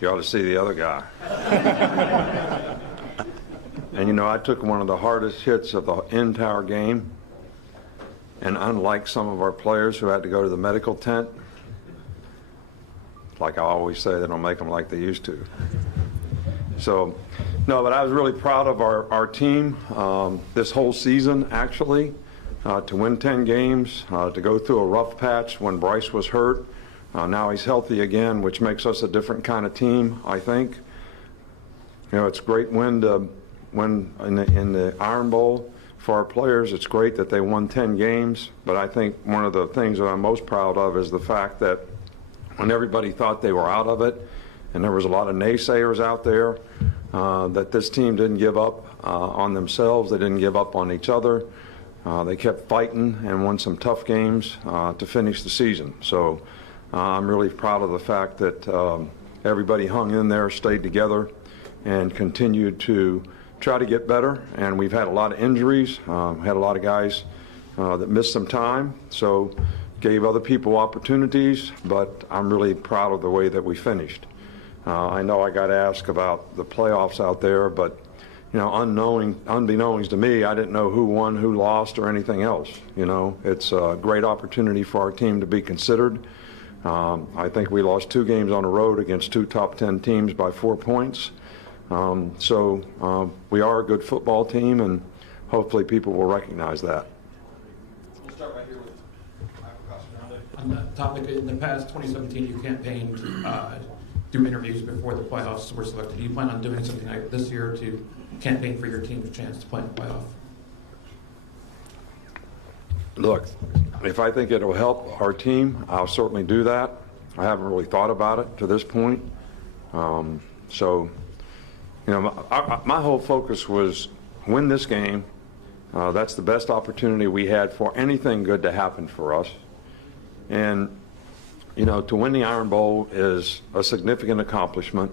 You ought to see the other guy. And, I took one of the hardest hits of the entire game. And unlike some of our players who had to go to the medical tent, like I always say, they don't make them like they used to. So, no, but I was really proud of our team this whole season, actually, to win 10 games, to go through a rough patch when Bryce was hurt. Now he's healthy again, which makes us a different kind of team, I think. It's a great win to win in the Iron Bowl. For our players, it's great that they won 10 games, but I think one of the things that I'm most proud of is the fact that when everybody thought they were out of it, and there was a lot of naysayers out there, that this team didn't give up on themselves, they didn't give up on each other. They kept fighting and won some tough games to finish the season. So I'm really proud of the fact that everybody hung in there, stayed together, and continued to try to get better. And we've had a lot of injuries, had a lot of guys that missed some time, so gave other people opportunities, but I'm really proud of the way that we finished. I know I got asked about the playoffs out there, but unbeknownst to me, I didn't know who won, who lost, or anything else. It's a great opportunity for our team to be considered. I think we lost 2 games on the road against 2 top 10 teams by 4 points. So we are a good football team, and hopefully people will recognize that. We'll start right here with Michael Costa. On that topic, in the past 2017, you campaigned to do interviews before the playoffs were selected. Do you plan on doing something like this year to campaign for your team's chance to play in the playoff? Look, if I think it'll help our team, I'll certainly do that. I haven't really thought about it to this point. My whole focus was win this game. That's the best opportunity we had for anything good to happen for us. And, to win the Iron Bowl is a significant accomplishment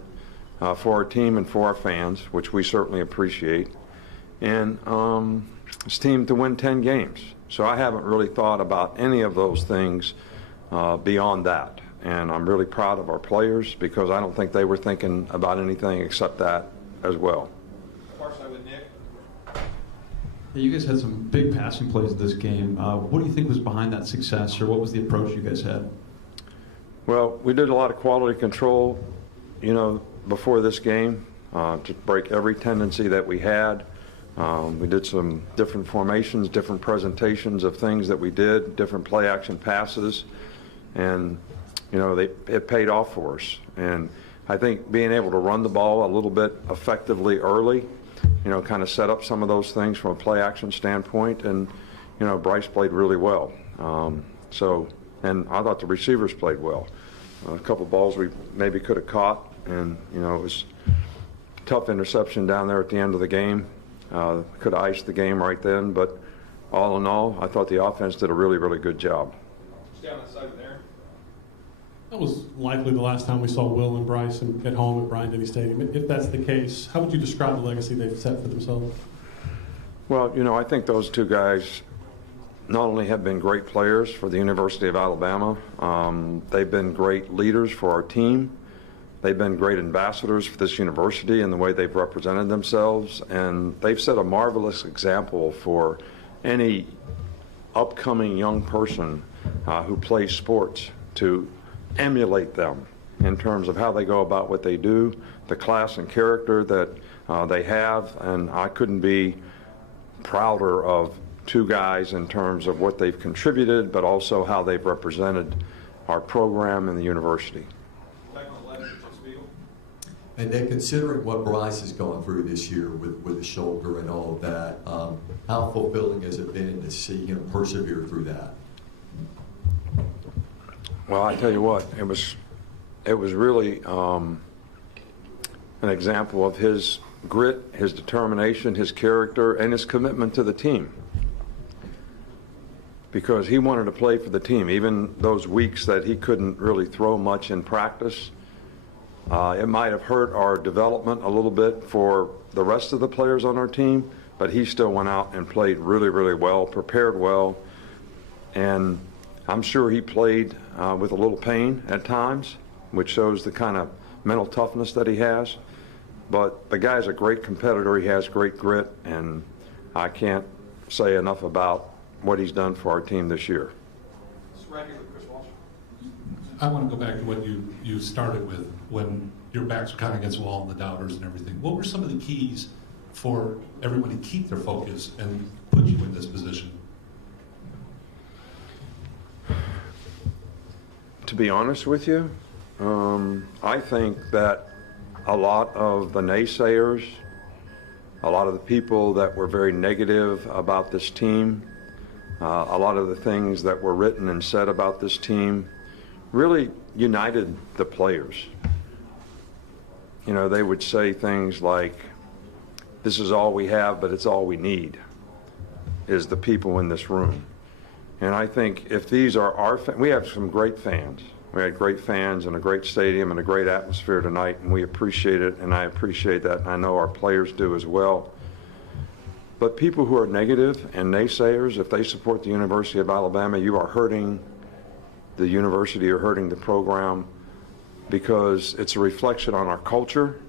for our team and for our fans, which we certainly appreciate. And it's team to win 10 games. So I haven't really thought about any of those things beyond that. And I'm really proud of our players because I don't think they were thinking about anything except that as well. With Nick. You guys had some big passing plays in this game. What do you think was behind that success, or what was the approach you guys had? Well, we did a lot of quality control, before this game to break every tendency that we had. We did some different formations, different presentations of things that we did, different play action passes, and it paid off for us. And I think being able to run the ball a little bit effectively early, kind of set up some of those things from a play action standpoint. And Bryce played really well. And I thought the receivers played well. A couple balls we maybe could have caught, and it was a tough interception down there at the end of the game. Could have iced the game right then, but all in all, I thought the offense did a really, really good job. Stay on that side with Aaron. That was likely the last time we saw Will and Bryce at home at Bryant-Denny Stadium. If that's the case, how would you describe the legacy they've set for themselves? Well, I think those two guys not only have been great players for the University of Alabama, they've been great leaders for our team. They've been great ambassadors for this university in the way they've represented themselves, and they've set a marvelous example for any upcoming young person who plays sports to emulate them in terms of how they go about what they do, the class and character that they have, and I couldn't be prouder of two guys in terms of what they've contributed, but also how they've represented our program and the university. And then considering what Bryce is going through this year with his shoulder and all of that, how fulfilling has it been to see him persevere through that? Well, I tell you what, it was really an example of his grit, his determination, his character, and his commitment to the team. Because he wanted to play for the team, even those weeks that he couldn't really throw much in practice. It might have hurt our development a little bit for the rest of the players on our team, but he still went out and played really, really well, prepared well, and I'm sure he played with a little pain at times, which shows the kind of mental toughness that he has. But the guy's a great competitor. He has great grit, and I can't say enough about what he's done for our team this year. Right here with Chris Walsh. I want to go back to what you started with when your backs were kind of against the wall and the doubters and everything. What were some of the keys for everyone to keep their focus and put you in this position? To be honest with you, I think that a lot of the naysayers, a lot of the people that were very negative about this team, a lot of the things that were written and said about this team really united the players. You know, they would say things like, this is all we have, but it's all we need, is the people in this room. And I think if these are our fans, we have some great fans. We had great fans and a great stadium and a great atmosphere tonight, and we appreciate it, and I appreciate that, and I know our players do as well. But people who are negative and naysayers, if they support the University of Alabama, you are hurting the university, you're hurting the program, because it's a reflection on our culture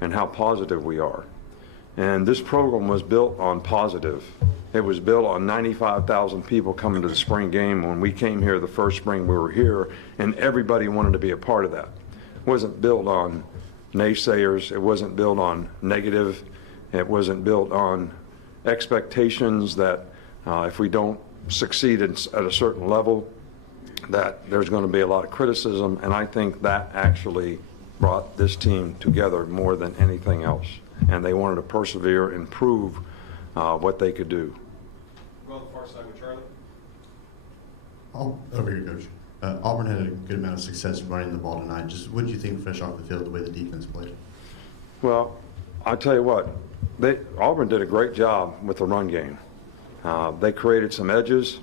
and how positive we are. And this program was built on positive. It was built on 95,000 people coming to the spring game. When we came here the first spring, we were here, and everybody wanted to be a part of that. It wasn't built on naysayers. It wasn't built on negative. It wasn't built on expectations that if we don't succeed at a certain level, that there's going to be a lot of criticism. And I think that actually brought this team together more than anything else. And they wanted to persevere and prove what they could do. Go on the far side with Charlie. Over here, Coach. Auburn had a good amount of success running the ball tonight. Just what do you think fresh off the field, the way the defense played? Well, I'll tell you what, Auburn did a great job with the run game. They created some edges.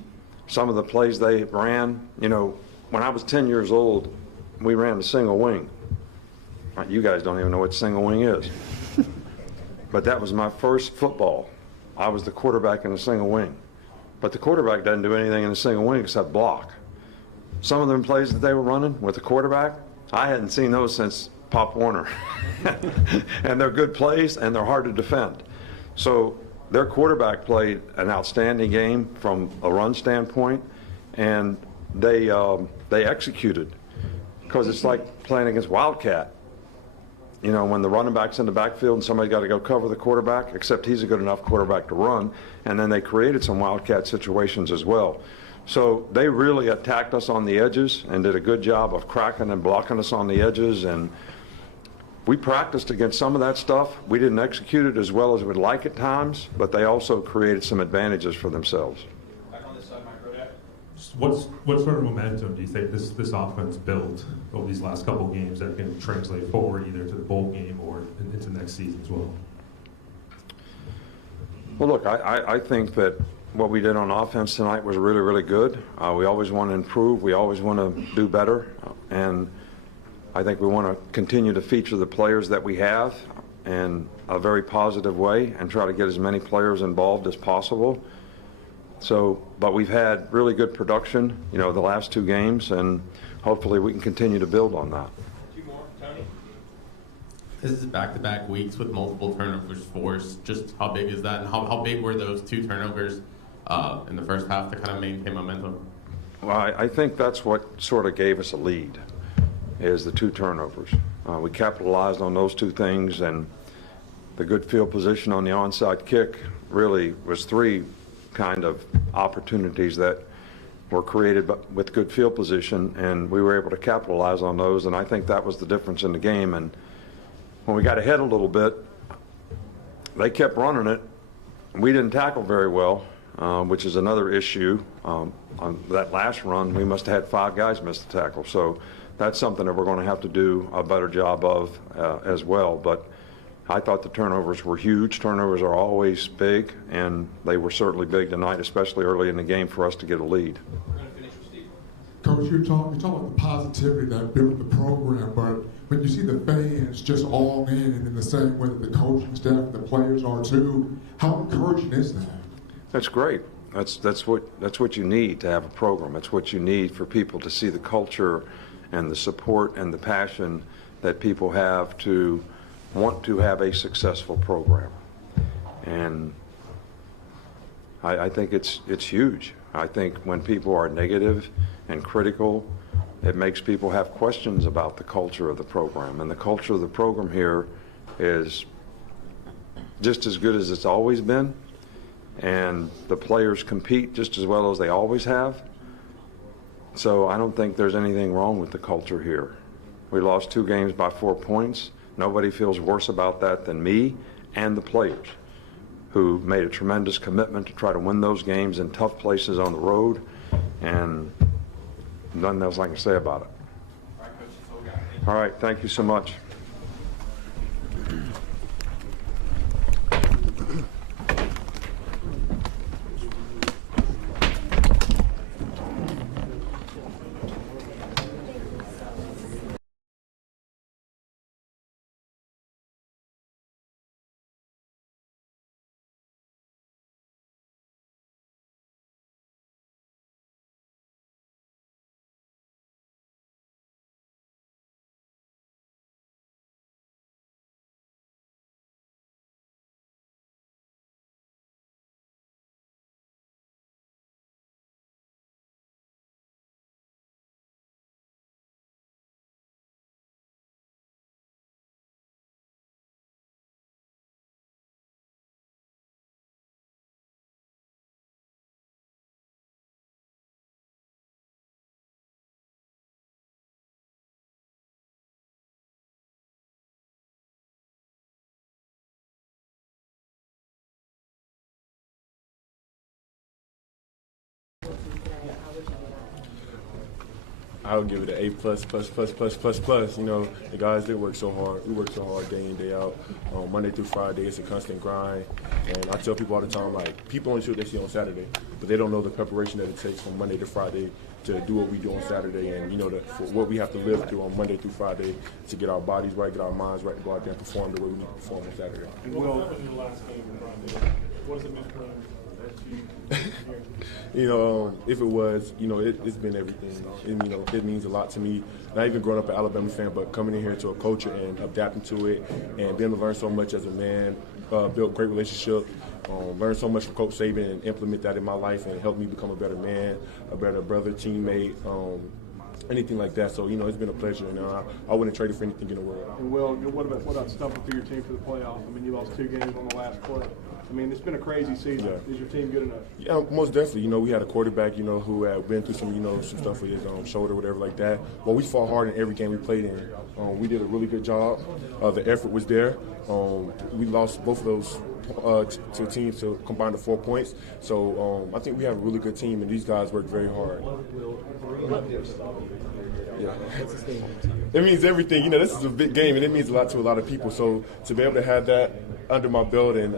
Some of the plays they ran, you know, when I was 10 years old, we ran a single wing. You guys don't even know what single wing is. But that was my first football. I was the quarterback in a single wing. But the quarterback doesn't do anything in a single wing except block. Some of them plays that they were running with the quarterback, I hadn't seen those since Pop Warner. And they're good plays, and they're hard to defend. So their quarterback played an outstanding game from a run standpoint, and they executed, because it's like playing against Wildcat. You know, when the running back's in the backfield and somebody's got to go cover the quarterback, except he's a good enough quarterback to run, and then they created some Wildcat situations as well. So they really attacked us on the edges and did a good job of cracking and blocking us on the edges, and we practiced against some of that stuff. We didn't execute it as well as we'd like at times, but they also created some advantages for themselves. Back on this side, Mike Rodak. What sort of momentum do you think this offense built over these last couple of games that can translate forward either to the bowl game or into next season as well? Well, look, I think that what we did on offense tonight was really, really good. We always want to improve. We always want to do better. And I think we want to continue to feature the players that we have in a very positive way and try to get as many players involved as possible. So, but we've had really good production, you know, the last two games, and hopefully we can continue to build on that. Two more. Tony. This is back-to-back weeks with multiple turnovers forced. Just how big is that, and how big were those two turnovers in the first half to kind of maintain momentum? Well, I think that's what sort of gave us a lead, is the two turnovers. We capitalized on those two things, and the good field position on the onside kick really was three kind of opportunities that were created with good field position, and we were able to capitalize on those, and I think that was the difference in the game. And when we got ahead a little bit, they kept running it. We didn't tackle very well, which is another issue. On that last run, we must have had 5 guys miss the tackle. So that's something that we're going to have to do a better job of as well. But I thought the turnovers were huge. Turnovers are always big, and they were certainly big tonight, especially early in the game for us to get a lead. We're going to finish with Steve. Coach, you're talking about the positivity that built the program, but when you see the fans just all in and in the same way that the coaching staff and the players are too, how encouraging is that? That's great. That's what you need to have a program. That's what you need for people to see the culture and the support and the passion that people have to want to have a successful program. And I think it's huge. I think when people are negative and critical, it makes people have questions about the culture of the program. And the culture of the program here is just as good as it's always been. And the players compete just as well as they always have. So I don't think there's anything wrong with the culture here. We lost 2 games by 4 points. Nobody feels worse about that than me and the players, who made a tremendous commitment to try to win those games in tough places on the road, and nothing else I can say about it. All right, thank you so much. I would give it an A plus plus plus plus plus plus. You know, the guys, they work so hard. We work so hard day in, day out. Monday through Friday, it's a constant grind. And I tell people all the time, like, people only see what they see on Saturday, but they don't know the preparation that it takes from Monday to Friday to do what we do on Saturday, and, you know, for what we have to live through on Monday through Friday to get our bodies right, get our minds right, to go out there and perform the way we need to perform on Saturday. And what happened in your last game with Brian? What does it mean for you know, if it was, you know, it's been everything. And, you know, it means a lot to me. Not even growing up an Alabama fan, but coming in here to a culture and adapting to it and being able to learn so much as a man, build great relationship, learn so much from Coach Saban and implement that in my life and help me become a better man, a better brother, teammate, anything like that. So, you know, it's been a pleasure, and I wouldn't trade it for anything in the world. And Will, what about stumping for your team for the playoffs? I mean, you lost 2 games on the last play. I mean, it's been a crazy season. Yeah. Is your team good enough? Yeah, most definitely. You know, we had a quarterback, you know, who had been through some, you know, some stuff with his shoulder, whatever like that. Well, we fought hard in every game we played in. We did a really good job. The effort was there. We lost both of those to teams to combine to 4 points. So I think we have a really good team, and these guys work very hard. Yeah. It means everything. You know, this is a big game, and it means a lot to a lot of people. So to be able to have that under my belt and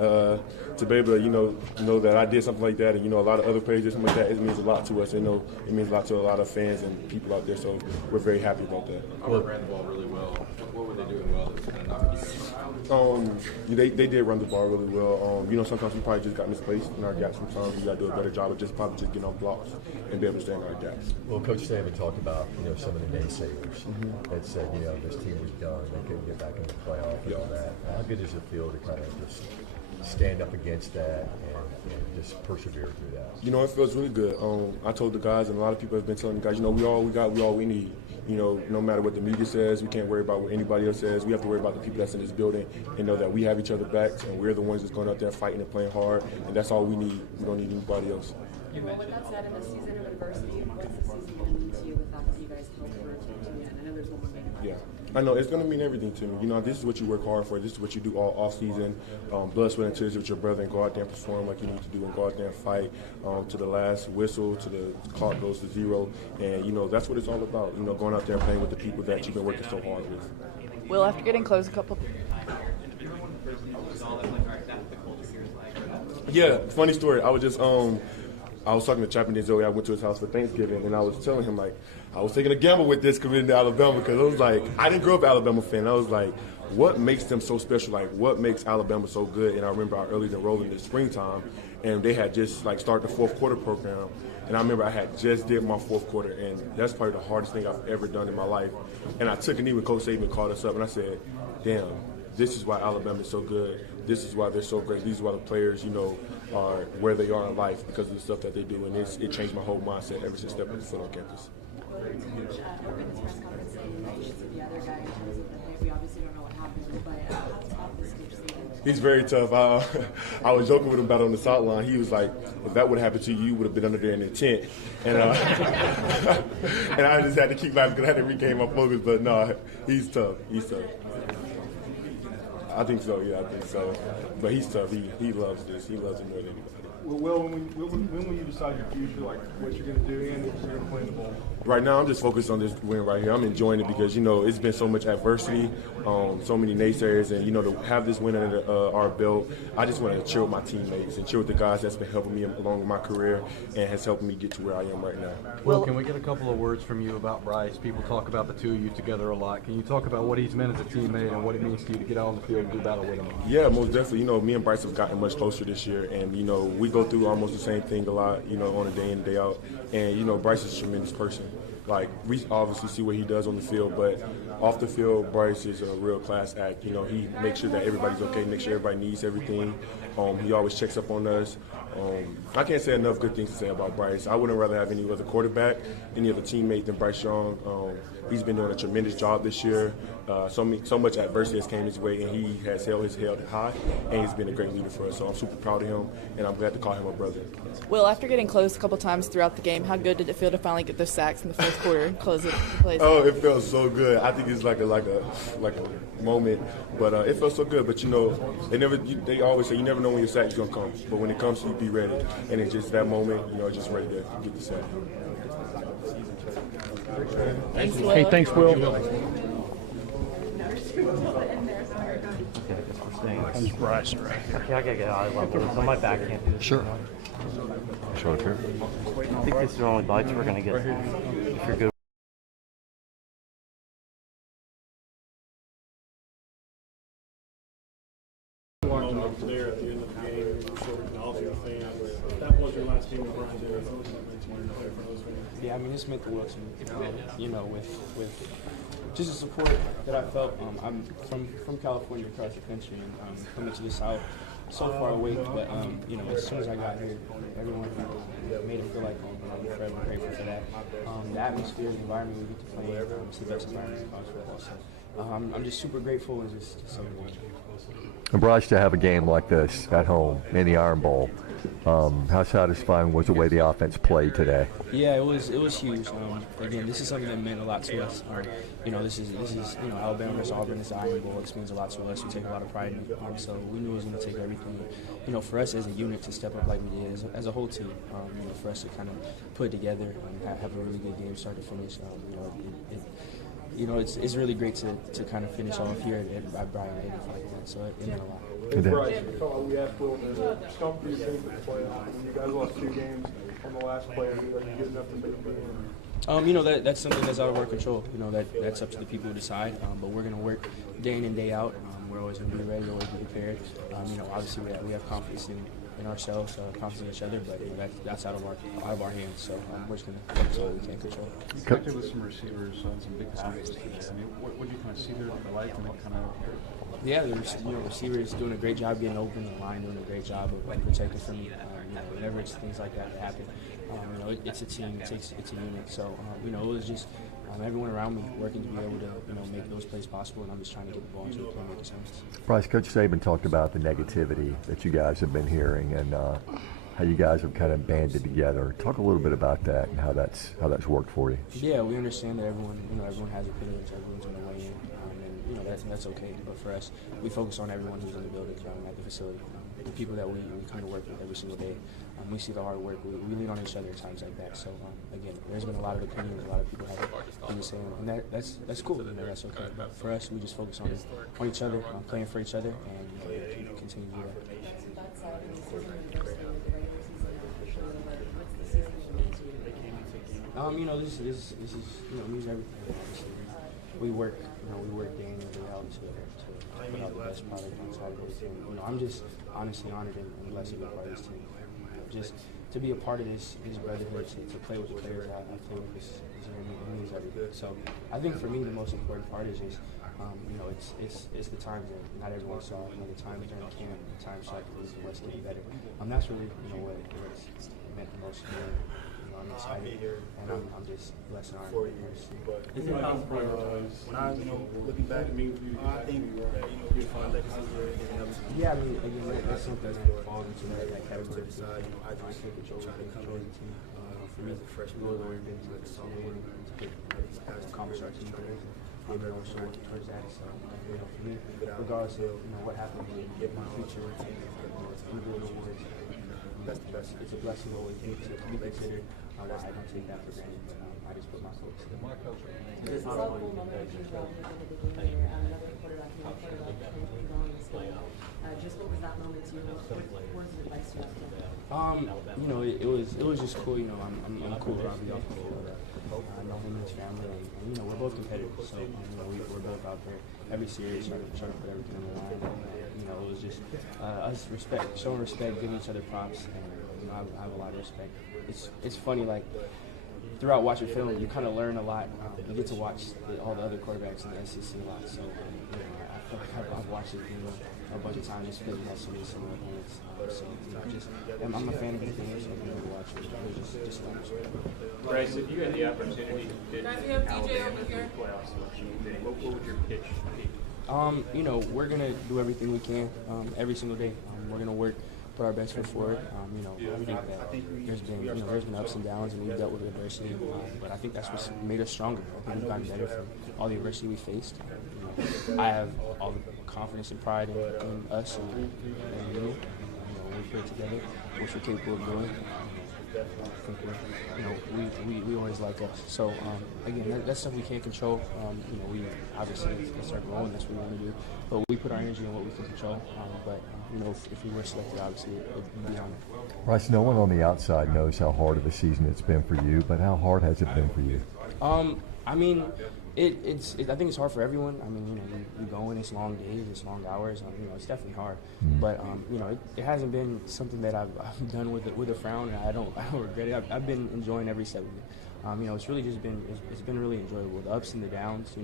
to be able to, you know that I did something like that, and, you know, a lot of other players did something like that, it means a lot to us. You know, it means a lot to a lot of fans and people out there. So we're very happy about that. Auburn ran the ball really well. What were they doing well that was kind of knocking you They guys? did run the ball really well. You know, sometimes we probably just got misplaced in our gaps. Sometimes we got to do a better job of just getting off blocks and be able to stay in our gaps. Well, Coach Saban talked about, you know, some of the naysayers that said, you know, this team was done, they couldn't get back in the playoff and all that. How good does it feel to kind of just stand up against that and just persevere through that? You know, it feels really good. I told the guys, and a lot of people have been telling the guys, you know, we all we need. You know, no matter what the media says, we can't worry about what anybody else says. We have to worry about the people that's in this building and know that we have each other backs, and we're the ones that's going out there fighting and playing hard, and that's all we need. We don't need anybody else. Well, with that said, in the season of adversity, what's the season going to mean to you, the fact that you guys held the rotation to the end? I know there's one more game. Yeah, I know it's going to mean everything to me. You know, this is what you work hard for. This is what you do all off season. Blood, sweat, and tears with your brother, and go out there and perform like you need to do, and go out there and fight to the last whistle, to the clock goes to 0. And, you know, that's what it's all about. You know, going out there and playing with the people that you've been working so hard with. Will, after getting close a couple. Yeah, funny story. I was just I was talking to Chapman Denzel. I went to his house for Thanksgiving, and I was telling him, like, I was taking a gamble with this coming to Alabama because I was like, I didn't grow up an Alabama fan. I was like, what makes them so special? Like, what makes Alabama so good? And I remember I early enrolled in the springtime, and they had just like started the fourth quarter program. And I remember I had just did my fourth quarter, and that's probably the hardest thing I've ever done in my life. And I took a knee when Coach Saban called us up, and I said, damn, this is why Alabama is so good. This is why they're so great. These are why the players, are where they are in life because of the stuff that they do. And it changed my whole mindset ever since stepping foot on campus. Coach, you were in the press conference saying that you should see the other guy in terms of the hit. We obviously don't know what happened, but how tough is Coach Saban? He's very tough. I was joking with him about it on the sideline. He was like, if that would have happened to you, you would have been under there in the tent. And and I just had to keep laughing because I had to regain my focus. But no, he's tough. He's tough. I think so, yeah, I think so. But he's tough. He loves this. He loves it more than anybody. Well, when will you decide your future, like what you're going to do and if you're going to play in the bowl? Right now, I'm just focused on this win right here. I'm enjoying it because, it's been so much adversity, so many naysayers, and, to have this win under our belt, I just want to cheer with my teammates and cheer with the guys that's been helping me along my career and has helped me get to where I am right now. Well, can we get a couple of words from you about Bryce? People talk about the two of you together a lot. Can you talk about what he's meant as a teammate and what it means to you to get out on the field and do battle with him? Yeah, most definitely. Me and Bryce have gotten much closer this year, and, we go through almost the same thing a lot, on a day in and day out. And, Bryce is a tremendous person. Like, we obviously see what he does on the field, but off the field, Bryce is a real class act. He makes sure that everybody's okay, makes sure everybody needs everything. He always checks up on us. I can't say enough good things to say about Bryce. I wouldn't rather have any other quarterback, any other teammate than Bryce Young. He's been doing a tremendous job this year. So much adversity has came his way, and he has held his head high, and he's been a great leader for us. So I'm super proud of him, and I'm glad to call him a brother. Will, after getting close a couple times throughout the game, how good did it feel to finally get those sacks in the fourth quarter and close it? Oh, it felt so good. I think it's like a moment, but it felt so good. But they always say you never know when your sack is gonna come, but when it comes, you be ready. And it's just that moment, just ready to get the sack. Thanks, Will. Hey, thanks, Will. That's Bryce right here. Okay, I gotta get out of this. On my back, can't do this. Sure. Sure. I think this is the only bites we're gonna get. If you're good. There at the end of the game, sort of acknowledge the fans. That was your last game with Brian Davis. What was it meant to you for those fans? Yeah, I mean, it's meant the world to me. With just the support that I felt. I'm from California across the country, and coming to the South, so far away. But as soon as I got here, everyone made it feel like home. I'm forever grateful for that. The atmosphere, the environment we get to play in, it's the best environment in college football. So I'm just super grateful and just so grateful. And Bryce, to have a game like this at home in the Iron Bowl, how satisfying was the way the offense played today? Yeah, it was huge. Again, this is something that meant a lot to us. This is Alabama versus Auburn. It's the Iron Bowl. This means a lot to us. We take a lot of pride in it. So we knew it was going to take everything. For us as a unit to step up like we did, as a whole team. For us to kind of put it together and have a really good game start to finish. It's really great to kind of finish off here at Bryant and like that. So it meant a lot. Bryce, we asked Will, stump these things for the playoffs. You guys lost 2 games on the last play. Are you good enough to make the game? That's something that's out of our control. That's up to the people who decide. But we're going to work day in and day out. We're always going to be ready, always be prepared. Obviously we have confidence in ourselves, confidence in each other, but that's out of our hands. So we're just going to focus on what we can't control. You connected with some receivers on some big passes. I mean, what do you kind of see there that you like, and what kind of? Yeah, the receivers doing a great job getting open, the line doing a great job of protecting from me. Whenever it's things like that happen, it's a team, it's a unit. So it was just everyone around me working to be able to make those plays possible, and I'm just trying to get the ball into the playmaker's hands. Bryce, Coach Saban talked about the negativity that you guys have been hearing and how you guys have kind of banded together. Talk a little bit about that and how that's worked for you. Yeah, we understand that everyone has opinions, everyone's going to weigh in, and that's okay. But for us, we focus on everyone who's in the building at the facility. The people that we kind of work with every single day. We see the hard work. We lean on each other at times like that. So again, there's been a lot of opinions, a lot of people have things to say, and that's cool. That's okay. But for us, we just focus on each other, playing for each other, and continue to do that. This is means everything. We work we work day in and day out to put out the best product on Saturdays. And I'm just honestly honored and blessed to be a part of this team. Just to be a part of this brotherhood, to play with the players I play with it means everything. So I think for me the most important part is just it's the times that not everyone saw. The times during camp, the times cycles, the West getting better. That's really what it's meant the most to me. I'm excited, and I'm just blessed and honored. Is it possible, when I, looking back at me, I think you'll find legacy here and yeah, I mean, again, that's something that falls into that category. I think that you're trying to control the team. For me, the freshman goal has been to accomplish our team goals. Maybe I was showing towards that. So, for me, regardless of what happens in my future, individual awards, it's a blessing always to be considered. I don't take that for granted, but I just put my focus there. Just what was that moment to you? What words of advice do you have? It was just cool. I'm cool around the off the field. I know him and his family, and we're both competitive. So we're both out there every series trying to put everything on the line. And, it was just us showing respect, giving each other props, and I have a lot of respect. It's funny, like throughout watching film, you kind of learn a lot. You get to watch all the other quarterbacks in the SEC a lot. So I feel like I've watched it a bunch of times, just because so many similar opponents. I'm a fan of the game, so I'm watch it. It's just a lot of respect. Bryce, if you had the opportunity to Alabama to the playoffs, what would your pitch be? We're gonna do everything we can every single day. We're gonna work, put our best foot forward. I think that there's been ups and downs, and we've dealt with adversity. But I think that's what's made us stronger. I think we've gotten better from all the adversity we faced. I have all the confidence and pride in us and you. When we play together, which we're capable of doing. I think we always like us. So again, that's stuff we can't control. We obviously it's our goal and that's what we want to do. But we put our energy in what we can control. If we were selected, obviously it would be on it. Bryce, no one on the outside knows how hard of a season it's been for you, but how hard has it been for you? I think it's hard for everyone. We go in, it's long days, it's long hours. It's definitely hard. But it hasn't been something that I've done with a frown, and I don't regret it. I've been enjoying every step of it. It's really just been it's been really enjoyable. The ups and the downs.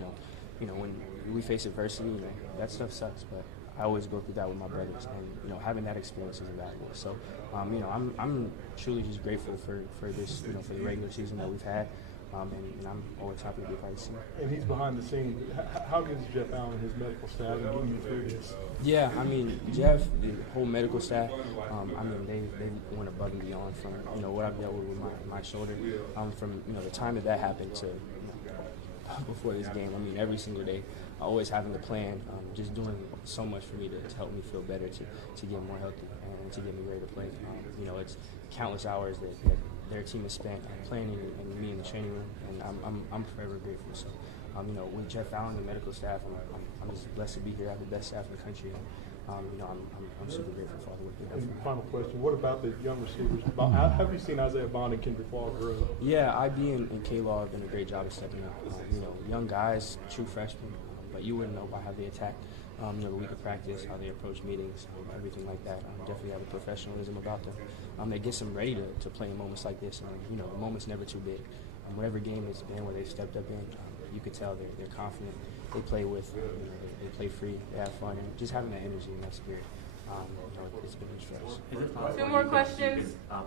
When we face adversity, that stuff sucks. But I always go through that with my brothers, and having that experience is invaluable. So I'm truly just grateful for this, for the regular season that we've had. And I'm always happy to be a part of the team. And he's behind the scenes. How good is Jeff Allen and his medical staff in getting you through this? Yeah, Jeff, the whole medical staff, they went above and beyond from what I've dealt with my shoulder, from the time that happened to before this game. Every single day, always having a plan, just doing so much for me to help me feel better, to get more healthy and to get me ready to play. It's countless hours that their team has spent planning and me in the training room, and I'm forever grateful. So, with Jeff Allen and the medical staff, I'm just blessed to be here. I have the best staff in the country, and I'm super grateful for all the work they have. Final question: what about the young receivers? Have you seen Isaiah Bond and Kendrick Law grow? Yeah, IB and K-Law have done a great job of stepping up. Young guys, true freshmen, but you wouldn't know by how they attack. The week of practice, how they approach meetings, everything like that. Definitely have a professionalism about them. That gets them ready to play in moments like this. And, the moment's never too big. Whatever game it's been where they've stepped up in, you could tell they're confident. They play with, they play free, they have fun, and just having that energy and that spirit. It's been huge for us. Two more questions. I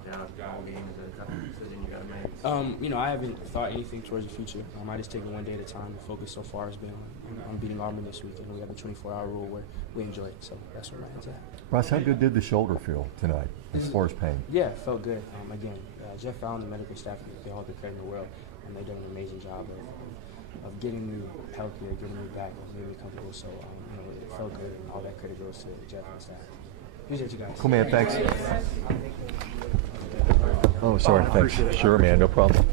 haven't thought anything towards the future. I just take it one day at a time. The focus so far has been on beating Auburn this week, and we have a 24-hour rule where we enjoy it. So that's where my head's at. Bryce, how good did the shoulder feel tonight as far as pain? Yeah, it felt good. Again, Jeff Allen, the medical staff, they all the credit in the world, and they've done an amazing job of getting me healthier, getting me back, getting me comfortable. So it felt good, and all that credit goes to Jeff and the staff. Appreciate you guys. Cool, man. Thanks. Oh, sorry. Thanks. Sure, man. No problem.